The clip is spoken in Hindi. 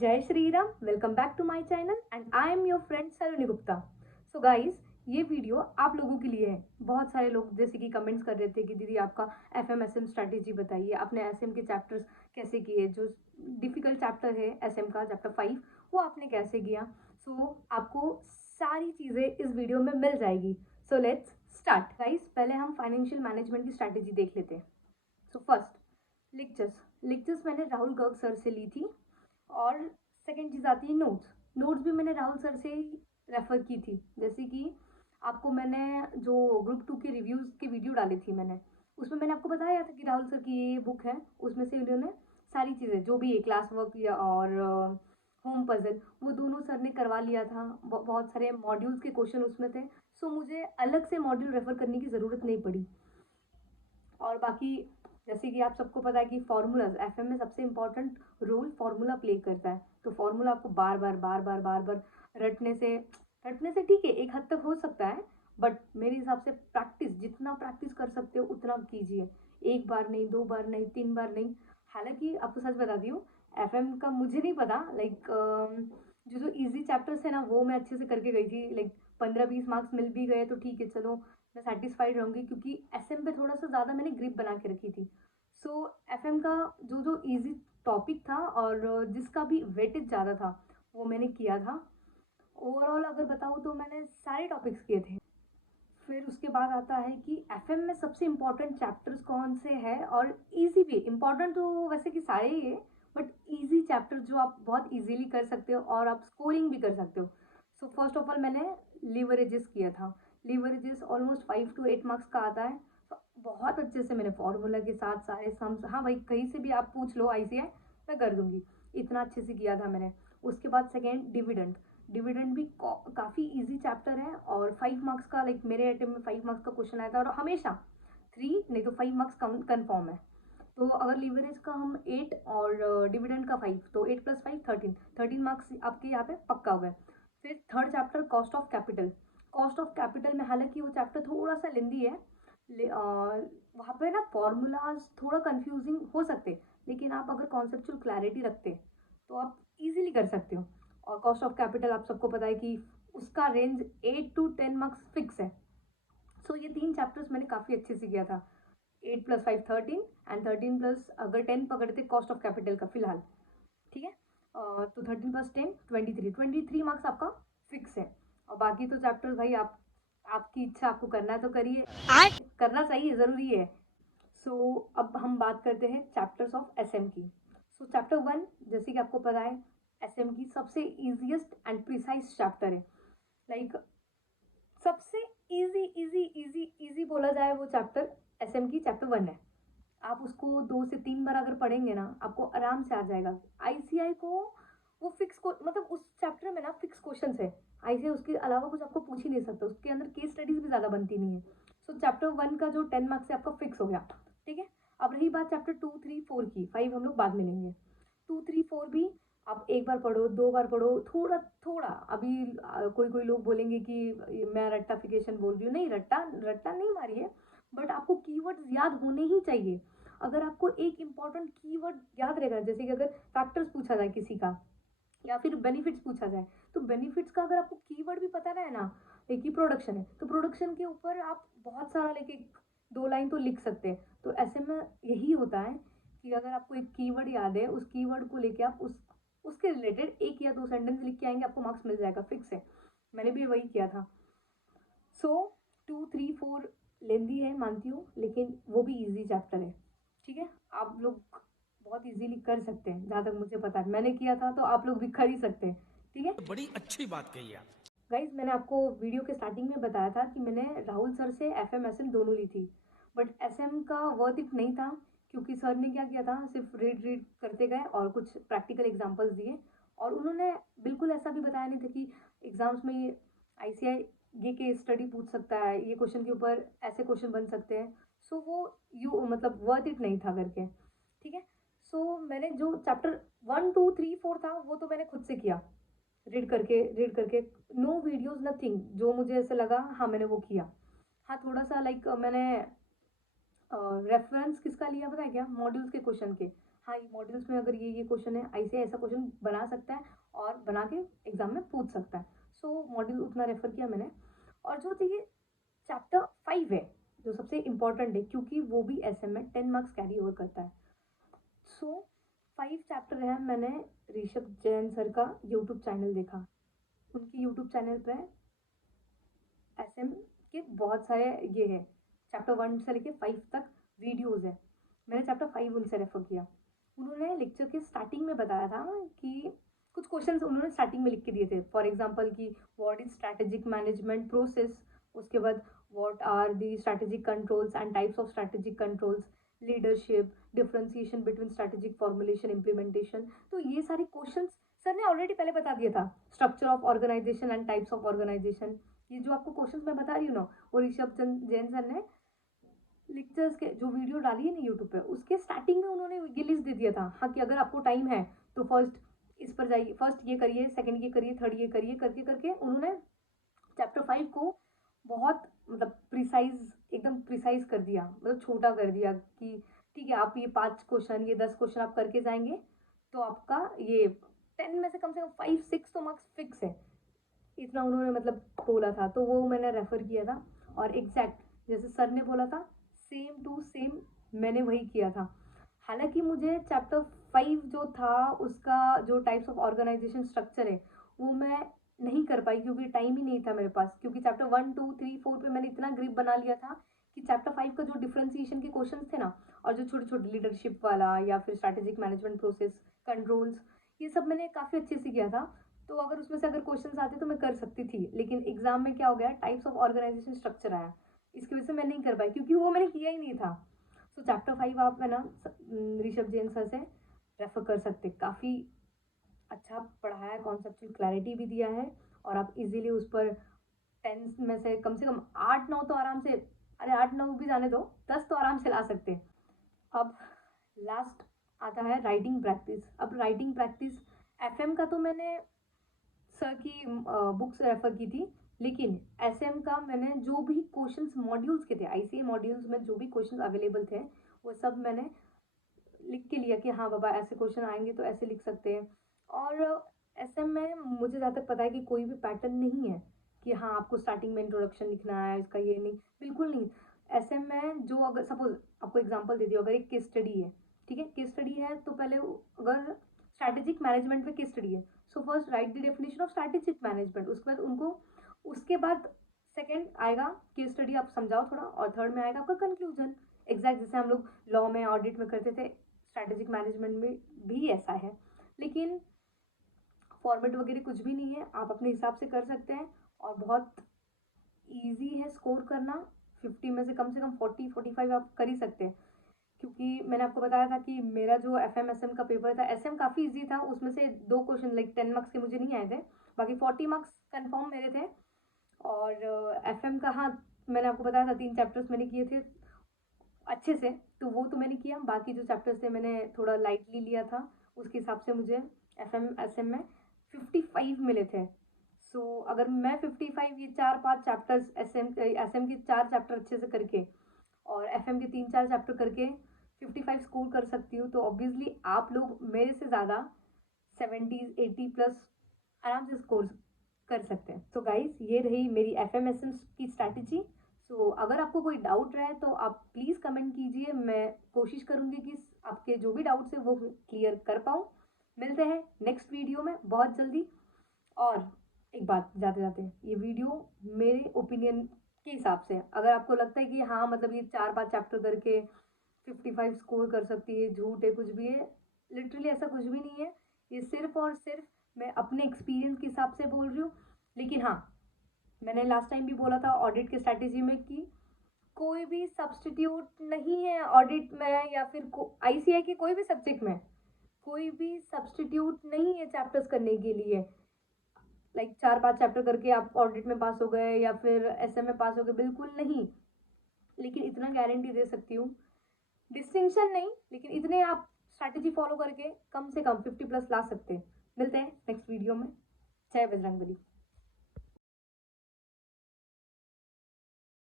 जय Shri Ram. Welcome back to my channel and I am your friend Saloni Gupta. So guys, ये वीडियो आप लोगों के लिए है। बहुत सारे लोग जैसे कि कमेंट्स कर रहे थे कि दीदी आपका एफएम स्ट्रैटेजी बताइए, आपने एसएम के चैप्टर्स कैसे किए, जो डिफिकल्ट चैप्टर है एसएम का चैप्टर 5 वो आपने कैसे किया। सो आपको सारी चीज़ें इस वीडियो में मिल जाएगी। So let's start guys. पहले हम फाइनेंशियल मैनेजमेंट की स्ट्रैटेजी देख लेते हैं। सो फर्स्ट, लेक्चर्स मैंने राहुल गर्ग सर से ली थी। और सेकंड चीज़ आती है नोट्स। नोट्स भी मैंने राहुल सर से ही रेफ़र की थी। जैसे कि आपको मैंने जो ग्रुप 2 के रिव्यूज़ की वीडियो डाली थी मैंने, उसमें मैंने आपको बताया था कि राहुल सर की ये बुक है, उसमें से उन्होंने सारी चीज़ें जो भी है क्लास वर्क या और होम पज़ल वो दोनों सर ने करवा लिया था। बहुत सारे मॉड्यूल्स के क्वेश्चन उसमें थे। सो मुझे अलग से मॉड्यूल रेफ़र करने की ज़रूरत नहीं पड़ी। और बाकी जैसे कि आप सबको पता है कि फार्मूलाज एफएम में सबसे इम्पोर्टेंट रोल फार्मूला प्ले करता है। तो फार्मूला आपको बार बार रटने से ठीक है, एक हद तक हो सकता है। बट मेरे हिसाब से प्रैक्टिस, जितना प्रैक्टिस कर सकते हो उतना कीजिए। एक बार नहीं, दो बार नहीं, तीन बार नहीं। हालांकि आपको सच बता दी हूँ, एफएम का मुझे नहीं पता। लाइक जो जो इजी चैप्टर्स है ना वो मैं अच्छे से करके गई थी। लाइक 15-20 मार्क्स मिल भी गए तो ठीक है, चलो मैं सेटिस्फाइड रहूँगी, क्योंकि एसएम पे थोड़ा सा ज़्यादा मैंने ग्रिप बना के रखी थी। सो एफएम का जो जो इजी टॉपिक था और जिसका भी वेटेज ज़्यादा था वो मैंने किया था। ओवरऑल अगर बताऊँ तो मैंने सारे टॉपिक्स किए थे। फिर उसके बाद आता है कि एफएम में सबसे इम्पोर्टेंट चैप्टर्स कौन से हैं और इजी भी। इम्पोर्टेंट तो वैसे कि सारे ही है, बट इजी चैप्टर जो आप बहुत इजीली कर सकते हो और आप स्कोरिंग भी कर सकते हो। सो फर्स्ट ऑफ ऑल मैंने लीवरेजेस किया था। लीवरेजेस ऑलमोस्ट 5 to 8 मार्क्स का आता है। तो बहुत अच्छे से मैंने फॉर्मूला के साथ सारे सम्स, हाँ भाई कहीं से भी आप पूछ लो आईसीआई मैं कर दूंगी, इतना अच्छे से किया था मैंने। उसके बाद सेकेंड डिविडेंड। डिविडेंड भी काफ़ी इजी चैप्टर है और 5 मार्क्स का, लाइक मेरे अटेम्प्ट में 5 मार्क्स का क्वेश्चन आया था और हमेशा 3 नहीं तो 5 मार्क्स कन्फर्म है। तो अगर लीवरेज का हम 8 और डिविडेंड का 5, तो 8 + 5 13, 13 मार्क्स आपके यहाँ पे पक्का हो गए। फिर third chapter cost of capital. Cost of capital में हालांकि वो चैप्टर थोड़ा सा लेंदी है, वहाँ पे ना फॉर्मूलाज थोड़ा कंफ्यूजिंग हो सकते, लेकिन आप अगर कॉन्सेप्चुअल क्लैरिटी रखते तो आप इजीली कर सकते हो। और कॉस्ट ऑफ कैपिटल आप सबको पता है कि उसका रेंज 8 to 10 मार्क्स फिक्स है। सो ये तीन चैप्टर्स मैंने काफ़ी अच्छे से किया था। 8 + 5 13 एंड 13 प्लस अगर 10 पकड़ते कॉस्ट ऑफ कैपिटल का फिलहाल, ठीक है। तो 13 + 10 23 मार्क्स आपका फिक्स है। और बाकी तो चैप्टर्स भाई आप, आपकी इच्छा, आपको करना है तो करिए, करना चाहिए, ज़रूरी है। सो अब हम बात करते हैं चैप्टर्स ऑफ एसएम की। सो चैप्टर 1 जैसे कि आपको पता है एसएम की सबसे इजीएस्ट एंड प्रिसाइज चैप्टर है। लाइक सबसे इजी इजी इजी इजी बोला जाए वो चैप्टर एसएम की चैप्टर 1 है। आप उसको 2 से 3 बार अगर पढ़ेंगे ना आपको आराम से आ जाएगा। आईसीआई को वो फिक्स को मतलब उस चैप्टर में ना फिक्स क्वेश्चंस है। आईसीआई उसके अलावा कुछ आपको पूछ ही नहीं सकता, उसके अंदर केस स्टडीज भी ज़्यादा बनती नहीं है। सो चैप्टर 1 का जो 10 मार्क्स है आपका फिक्स हो गया, ठीक है। अब रही बात चैप्टर 2 3 4 की, 5 हम लोग बाद में लेंगे। 2 3 4 भी आप एक बार पढ़ो, दो बार पढ़ो, थोड़ा थोड़ा। अभी कोई कोई लोग बोलेंगे कि मैं रट्टाफिकेशन बोल रही हूँ, नहीं, रट्टा रट्टा नहीं मारी है, बट आपको कीवर्ड्स याद होने ही चाहिए। अगर आपको एक इंपॉर्टेंट कीवर्ड याद रहेगा, जैसे कि अगर फैक्टर्स पूछा जाए किसी का या फिर बेनिफिट्स पूछा जाए, तो बेनिफिट्स का अगर आपको कीवर्ड भी पता रहे ना, एक ही प्रोडक्शन है तो प्रोडक्शन के ऊपर आप बहुत सारा लेके 2 लाइन तो लिख सकते हैं। तो ऐसे में यही होता है कि अगर आपको एक कीवर्ड याद है, उस कीवर्ड को लेके आप उसके रिलेटेड 1 या 2 सेंटेंस लिख के आएंगे, आपको मार्क्स मिल जाएगा, फिक्स है। मैंने भी वही किया था। सो 2 3 4 लेंदी है मानती हूँ, लेकिन वो भी इजी चैप्टर है, ठीक है। आप लोग बहुत इजीली कर सकते हैं, जहाँ तक मुझे पता है मैंने किया था, तो आप लोग भी कर ही सकते हैं, ठीक है। बड़ी अच्छी बात कही आप। गाइज मैंने आपको वीडियो के स्टार्टिंग में बताया था कि मैंने राहुल सर से एफएम एसएम दोनों ली थी, बट एसएम का वर्थ इट नहीं था, क्योंकि सर ने क्या किया था, सिर्फ रीड रीड करते गए और कुछ प्रैक्टिकल एग्जांपल्स दिए। और उन्होंने बिल्कुल ऐसा भी बताया नहीं था कि एग्जाम्स में ये आईसीआई ये केस स्टडी पूछ सकता है, ये क्वेश्चन के ऊपर ऐसे क्वेश्चन बन सकते हैं। सो वो यू मतलब वर्थ इट नहीं था करके, ठीक है। सो मैंने जो चैप्टर 1 2 3 4 था वो तो मैंने खुद से किया, रीड करके, नो वीडियोस नथिंग। जो मुझे ऐसे लगा हाँ मैंने वो किया। हाँ थोड़ा सा लाइक मैंने रेफरेंस किसका लिया पता है क्या, मॉड्यूल्स के क्वेश्चन के। हाँ ये मॉड्यूल्स में अगर ये क्वेश्चन है, ऐसे ऐसा क्वेश्चन बना सकता है और बना के एग्जाम में पूछ सकता है। सो मॉड्यूल उतना रेफर किया मैंने। और जो ये चैप्टर 5 है जो सबसे इम्पोर्टेंट है, क्योंकि वो भी एसएम में 10 मार्क्स कैरी ओवर करता है। सो 5 चैप्टर है। मैंने ऋषभ जैन सर का यूट्यूब चैनल देखा। उनकी यूट्यूब चैनल पे एसएम के बहुत सारे ये है, चैप्टर 1 से लेके 5 तक वीडियोस है। मैंने चैप्टर 5 उनसे रेफर किया। उन्होंने लेक्चर के स्टार्टिंग में बताया था कि कुछ क्वेश्चंस उन्होंने स्टार्टिंग में लिख के दिए थे, फॉर एग्जांपल कि what is strategic management process, उसके बाद what are the strategic controls and types of strategic controls, leadership, differentiation between strategic formulation implementation. तो ये सारे क्वेश्चंस सर ने ऑलरेडी पहले बता दिया था। Structure of organisation and types of organisation, ये जो आपको क्वेश्चंस मैं बता रही हूँ ना, वो ऋषभ जैन सर ने लेक्चर्स के जो वीडियो डाली है ना यूट्यूब पे, उसके स्टार्टिंग में उन्होंने ये लिस्ट दे दिया था। हाँ कि अगर आपको टाइम है तो फर्स्ट इस पर जाइए, फर्स्ट ये करिए, सेकंड ये करिए, थर्ड ये करिए, करके करके उन्होंने चैप्टर 5 को बहुत मतलब प्रिसाइज, एकदम प्रिसाइज कर दिया, मतलब छोटा कर दिया कि ठीक है आप ये 5 क्वेश्चन, ये 10 क्वेश्चन आप करके जाएंगे तो आपका ये 10 में से कम 5-6 तो मार्क्स फिक्स है। इतना उन्होंने मतलब बोला था, तो वो मैंने रेफर किया था। और एग्जैक्ट जैसे सर ने बोला था सेम टू सेम मैंने वही किया था। हालांकि मुझे चैप्टर 5 जो था उसका जो टाइप्स ऑफ ऑर्गेनाइजेशन स्ट्रक्चर है वो मैं नहीं कर पाई, क्योंकि टाइम ही नहीं था मेरे पास। क्योंकि चैप्टर 1, 2, 3, 4 पे मैंने इतना ग्रिप बना लिया था कि चैप्टर 5 का जो डिफ्रेंसिएशन के क्वेश्चन थे ना, और जो छोटे छोटे लीडरशिप वाला या फिर स्ट्रैटेजिक मैनेजमेंट प्रोसेस, कंट्रोल्स, ये सब मैंने काफ़ी अच्छे से किया था। तो अगर उसमें से अगर क्वेश्चन आते तो मैं कर सकती थी। लेकिन एग्जाम में क्या हो गया, टाइप्स ऑफ ऑर्गेनाइजेशन स्ट्रक्चर आया, इसकी वजह से मैं नहीं कर पाई, क्योंकि वो मैंने किया ही नहीं था। सो चैप्टर 5 आप है ना ऋषभ जैन सर से रेफर कर सकते, काफ़ी अच्छा पढ़ाया है, कॉन्सेप्चुअल क्लैरिटी भी दिया है। और आप इजीली उस पर 10 में से कम 8-9 तो आराम से, अरे 8-9 भी जाने दो, 10 तो आराम से ला सकते हैं। अब लास्ट आता है राइटिंग प्रैक्टिस। अब राइटिंग प्रैक्टिस एफएम का तो मैंने सर की बुक्स रेफर की थी, लेकिन एसएम का मैंने जो भी क्वेश्चंस मॉड्यूल्स के थे, आईसीए मॉड्यूल्स में जो भी क्वेश्चंस अवेलेबल थे वो सब मैंने लिख के लिया कि हाँ बाबा ऐसे क्वेश्चन आएंगे तो ऐसे लिख सकते हैं। और एसएम में मुझे जहाँ तक पता है कि कोई भी पैटर्न नहीं है कि हाँ आपको स्टार्टिंग में इंट्रोडक्शन लिखना है इसका, ये नहीं, बिल्कुल नहीं। एसएम में जो अगर सपोज आपको एग्जांपल दे दिया, अगर एक केस स्टडी है, ठीक है, केस स्टडी है तो पहले अगर स्ट्रैटेजिक मैनेजमेंट पे केस स्टडी है, so first right the definition of strategic management, उसके बाद उनको, उसके बाद सेकंड आएगा केस स्टडी आप समझाओ थोड़ा, और थर्ड में आएगा आपका कंक्लूजन। एग्जैक्ट जैसे हम लोग लॉ में ऑडिट में करते थे, स्ट्रैटेजिक मैनेजमेंट में भी ऐसा है। लेकिन फॉर्मेट वगैरह कुछ भी नहीं है, आप अपने हिसाब से कर सकते हैं और बहुत इजी है स्कोर करना। 50 में से कम 40-45 आप कर ही सकते हैं। क्योंकि मैंने आपको बताया था कि मेरा जो एफ एम एस एम का पेपर था, एस एम काफ़ी ईजी था, उसमें से 2 क्वेश्चन लाइक 10 मार्क्स के मुझे नहीं आए थे, बाकी 40 मार्क्स कन्फर्म मेरे थे। और एफ एम का हाँ मैंने आपको बताया था 3 चैप्टर्स मैंने किए थे अच्छे से, तो वो तो मैंने किया। बाकी जो चैप्टर्स थे मैंने थोड़ा लाइटली लिया था, उसके हिसाब से मुझे एफ एम एस एम में 55 मिले थे। सो अगर मैं 55 ये 4-5 चैप्टर्स एस एम के 4 चैप्टर अच्छे से करके और एफ एम के 3-4 चैप्टर करके 55 स्कोर कर सकती हूँ, तो ऑब्वियसली आप लोग मेरे से ज़्यादा 70-80 प्लस आराम से स्कोर कर सकते हैं। तो गाइस ये रही मेरी एफ एम एस एम की स्ट्रैटेजी। सो अगर आपको कोई डाउट रहे तो आप प्लीज़ कमेंट कीजिए, मैं कोशिश करूँगी कि आपके जो भी डाउट्स हैं वो क्लियर कर पाऊँ। मिलते हैं नेक्स्ट वीडियो में बहुत जल्दी। और एक बात जाते जाते, ये वीडियो मेरे ओपिनियन के हिसाब से, अगर आपको लगता है कि हाँ मतलब ये 4-5 चैप्टर करके 55 स्कोर कर सकती है, झूठ है, कुछ भी है, लिटरली ऐसा कुछ भी नहीं है। ये सिर्फ और सिर्फ मैं अपने एक्सपीरियंस के हिसाब से बोल रही हूँ। लेकिन हाँ मैंने लास्ट टाइम भी बोला था ऑडिट के स्ट्रैटेजी में कि कोई भी सब्सटीट्यूट नहीं है ऑडिट में या फिर आईसीआई के कोई भी सब्जेक्ट में, कोई भी सब्सटीट्यूट नहीं है चैप्टर्स करने के लिए। लाइक 4-5 चैप्टर करके आप ऑडिट में पास हो गए या फिर एसएम में पास हो गए, बिल्कुल नहीं। लेकिन इतना गारंटी दे सकती हूँ, डिस्टिंक्शन नहीं, लेकिन इतने आप स्ट्रैटेजी फॉलो करके कम से कम 50 प्लस ला सकते हैं। मिलते हैं नेक्स्ट वीडियो में। जय बजरंगबली।